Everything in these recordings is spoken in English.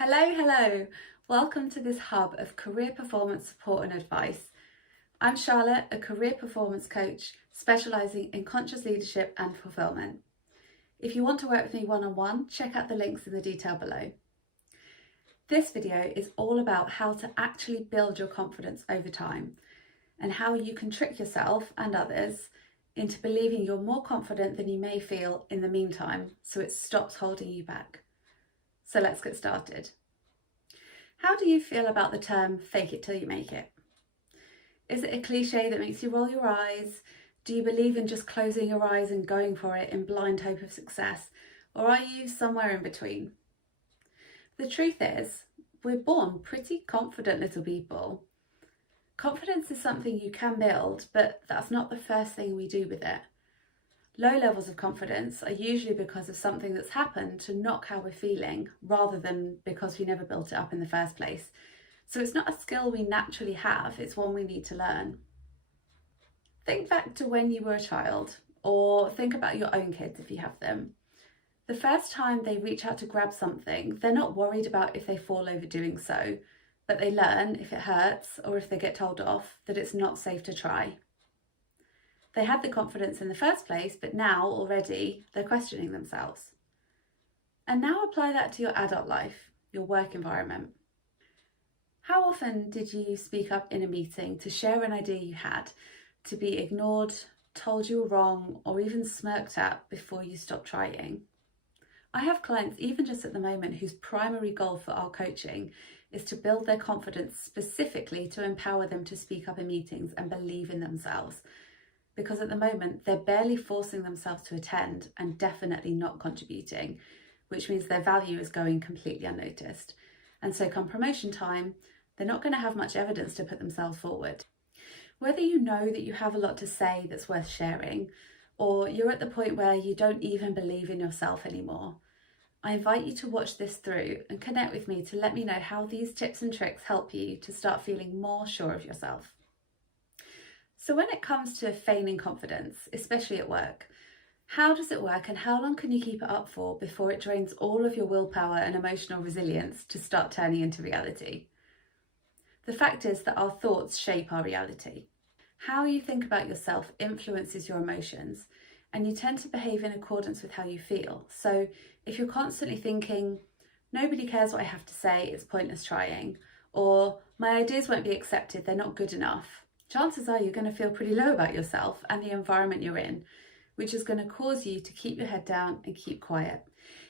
Hello. Welcome to this hub of career performance support and advice. I'm Charlotte, a career performance coach specialising in conscious leadership and fulfilment. If you want to work with me one-on-one, check out the links in the detail below. This video is all about how to actually build your confidence over time and how you can trick yourself and others into believing you're more confident than you may feel in the meantime, so it stops holding you back. So let's get started. How do you feel about the term fake it till you make it? Is it a cliche that makes you roll your eyes? Do you believe in just closing your eyes and going for it in blind hope of success? Or are you somewhere in between? The truth is, we're born pretty confident little people. Confidence is something you can build, but that's not the first thing we do with it. Low levels of confidence are usually because of something that's happened to knock how we're feeling, rather than because we never built it up in the first place. So it's not a skill we naturally have, it's one we need to learn. Think back to when you were a child, or think about your own kids if you have them. The first time they reach out to grab something, they're not worried about if they fall over doing so, but they learn if it hurts or if they get told off that it's not safe to try. They had the confidence in the first place, but now already they're questioning themselves. And now apply that to your adult life, your work environment. How often did you speak up in a meeting to share an idea you had, to be ignored, told you were wrong, or even smirked at before you stopped trying? I have clients, even just at the moment, whose primary goal for our coaching is to build their confidence specifically to empower them to speak up in meetings and believe in themselves. Because at the moment, they're barely forcing themselves to attend and definitely not contributing, which means their value is going completely unnoticed. And so come promotion time, they're not going to have much evidence to put themselves forward. Whether you know that you have a lot to say that's worth sharing, or you're at the point where you don't even believe in yourself anymore, I invite you to watch this through and connect with me to let me know how these tips and tricks help you to start feeling more sure of yourself. So when it comes to feigning confidence, especially at work, how does it work and how long can you keep it up for before it drains all of your willpower and emotional resilience to start turning into reality? The fact is that our thoughts shape our reality. How you think about yourself influences your emotions, and you tend to behave in accordance with how you feel. So if you're constantly thinking, nobody cares what I have to say, it's pointless trying, or my ideas won't be accepted, they're not good enough, chances are you're going to feel pretty low about yourself and the environment you're in, which is going to cause you to keep your head down and keep quiet.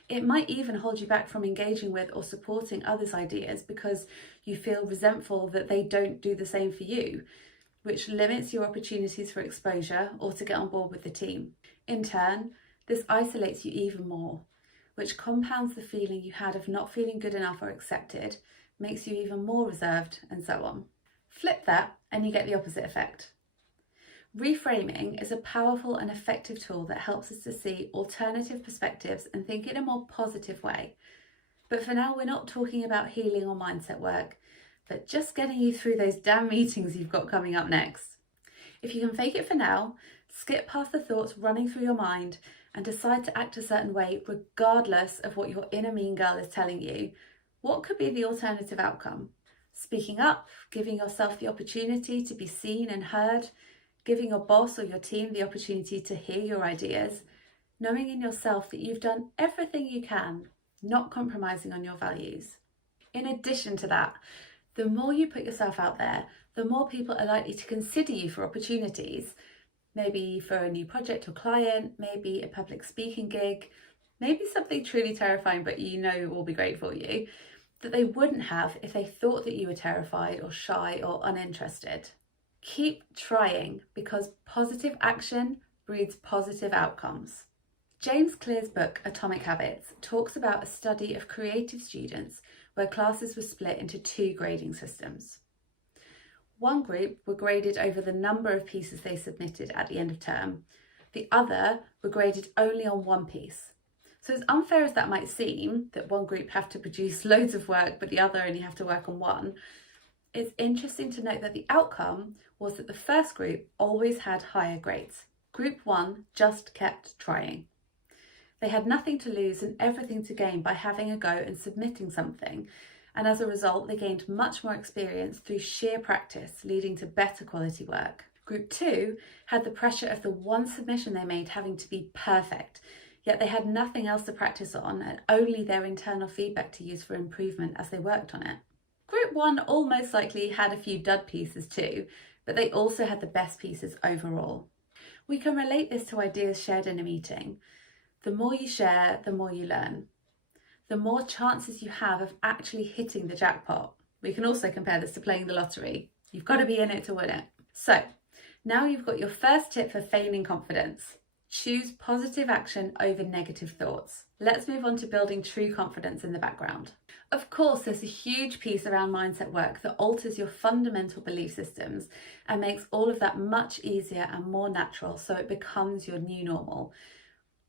It might even hold you back from engaging with or supporting others' ideas because you feel resentful that they don't do the same for you, which limits your opportunities for exposure or to get on board with the team. In turn, this isolates you even more, which compounds the feeling you had of not feeling good enough or accepted, makes you even more reserved, and so on. Flip that and you get the opposite effect. Reframing is a powerful and effective tool that helps us to see alternative perspectives and think in a more positive way. But for now, we're not talking about healing or mindset work, but just getting you through those damn meetings you've got coming up next. If you can fake it for now, skip past the thoughts running through your mind and decide to act a certain way regardless of what your inner mean girl is telling you, what could be the alternative outcome? Speaking up, giving yourself the opportunity to be seen and heard, giving your boss or your team the opportunity to hear your ideas, knowing in yourself that you've done everything you can, not compromising on your values. In addition to that, the more you put yourself out there, the more people are likely to consider you for opportunities, maybe for a new project or client, maybe a public speaking gig, maybe something truly terrifying but you know will be great for you, that they wouldn't have if they thought that you were terrified or shy or uninterested. Keep trying, because positive action breeds positive outcomes. James Clear's book, Atomic Habits, talks about a study of creative students where classes were split into two grading systems. One group were graded over the number of pieces they submitted at the end of term. The other were graded only on one piece. So as unfair as that might seem, that one group have to produce loads of work but the other only have to work on one, it's interesting to note that the outcome was that the first group always had higher grades. Group 1 just kept trying. They had nothing to lose and everything to gain by having a go and submitting something. And as a result, they gained much more experience through sheer practice, leading to better quality work. Group 2 had the pressure of the one submission they made having to be perfect, yet they had nothing else to practice on and only their internal feedback to use for improvement as they worked on it. Group 1 almost likely had a few dud pieces too, but they also had the best pieces overall. We can relate this to ideas shared in a meeting. The more you share, the more you learn. The more chances you have of actually hitting the jackpot. We can also compare this to playing the lottery. You've got to be in it to win it. So, now you've got your first tip for feigning confidence. Choose positive action over negative thoughts. Let's move on to building true confidence in the background. Of course, there's a huge piece around mindset work that alters your fundamental belief systems and makes all of that much easier and more natural so it becomes your new normal.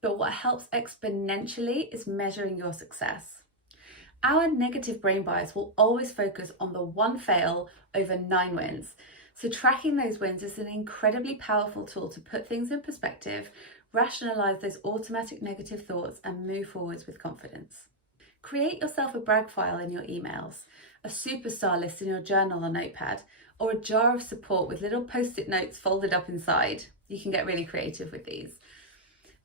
But what helps exponentially is measuring your success. Our negative brain bias will always focus on the one fail over 9 wins. So tracking those wins is an incredibly powerful tool to put things in perspective, rationalize those automatic negative thoughts, and move forwards with confidence. Create yourself a brag file in your emails, a superstar list in your journal or notepad, or a jar of support with little post-it notes folded up inside. You can get really creative with these.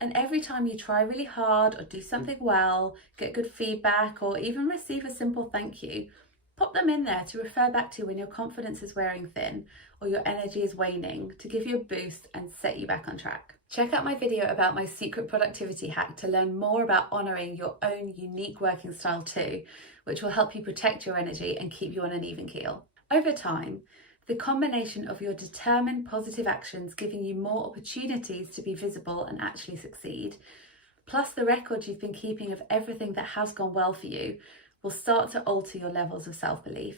And every time you try really hard or do something well, get good feedback, or even receive a simple thank you, pop them in there to refer back to when your confidence is wearing thin or your energy is waning, to give you a boost and set you back on track. Check out my video about my secret productivity hack to learn more about honouring your own unique working style too, which will help you protect your energy and keep you on an even keel. Over time, the combination of your determined positive actions giving you more opportunities to be visible and actually succeed, plus the record you've been keeping of everything that has gone well for you, will start to alter your levels of self-belief.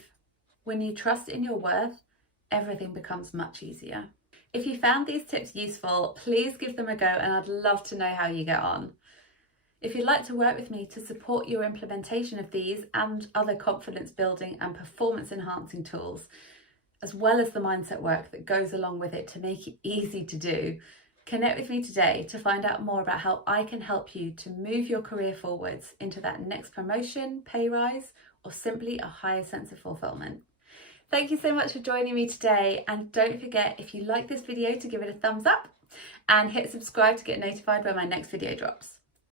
When you trust in your worth, everything becomes much easier. If you found these tips useful, please give them a go and I'd love to know how you get on. If you'd like to work with me to support your implementation of these and other confidence building and performance enhancing tools, as well as the mindset work that goes along with it to make it easy to do, connect with me today to find out more about how I can help you to move your career forwards into that next promotion, pay rise, or simply a higher sense of fulfillment. Thank you so much for joining me today, and don't forget, if you like this video, to give it a thumbs up and hit subscribe to get notified when my next video drops.